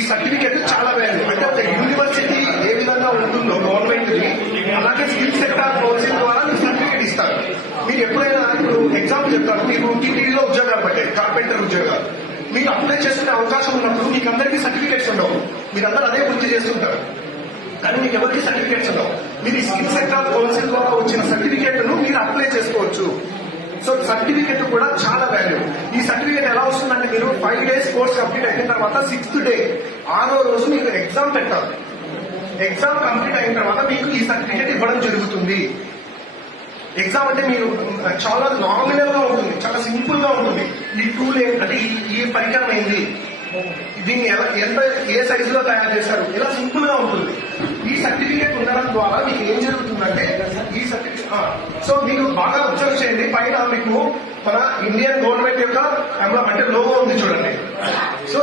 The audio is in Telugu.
ఈ సర్టిఫికేట్ చాలా వాల్యూ. అంటే ఒక యూనివర్సిటీ ఏ విధంగా ఉంటుందో గవర్నమెంట్ అలాగే స్కిల్ సెక్టార్ కౌన్సిల్ ద్వారా మీకు సర్టిఫికేట్ ఇస్తారు. మీరు ఎప్పుడైనా ఇప్పుడు ఎగ్జాంపుల్ చెప్తారు, మీకు టీటీడీలో ఉద్యోగాలు పట్టాయి, కార్పెంటర్ ఉద్యోగాలు, మీరు అప్లై చేసుకునే అవకాశం ఉన్నప్పుడు మీకు అందరికీ సర్టిఫికేట్స్ ఉండవు. మీరందరూ అదే గుర్తు చేస్తుంటారు, కానీ మీకు ఎవరికి సర్టిఫికేట్స్ ఉండవు. మీరు ఈ స్కిల్ సెక్టార్ కౌన్సిల్ ద్వారా వచ్చిన సర్టిఫికేట్ ను మీరు అప్లై చేసుకోవచ్చు. సో సర్టిఫికేట్ కూడా చాలా వాల్యూ. ఈ సర్టిఫికేట్ ఎలా వస్తుందంటే, మీరు 5 days కోర్స్ కంప్లీట్ అయిన తర్వాత 6th day 6వ రోజు మీకు ఎగ్జామ్ పెట్టాలి. ఎగ్జామ్ కంప్లీట్ అయిన తర్వాత మీకు ఈ సర్టిఫికేట్ ఇవ్వడం జరుగుతుంది. ఎగ్జామ్ అంటే మీరు చాలా నామినల్ గా ఉంటుంది, చాలా సింపుల్ గా ఉంటుంది. ఈ టూల్ అంటే ఈ పరికరం ఏంది, దీన్ని ఎంత ఏ సైజులో తయారు చేశారు, ఇలా సింపుల్ గా ఉంటుంది. ఈ సర్టిఫికేట్ ఉండడం ద్వారా మీకు ఏం జరుగుతుందంటే, ఈ సర్టిఫికేట్ సో మీరు బాగా అబ్జర్వ్ చేయండి, పైన మీకు మన ఇండియన్ గవర్నమెంట్ యొక్క అంటే లోగో ఉంది చూడండి. సో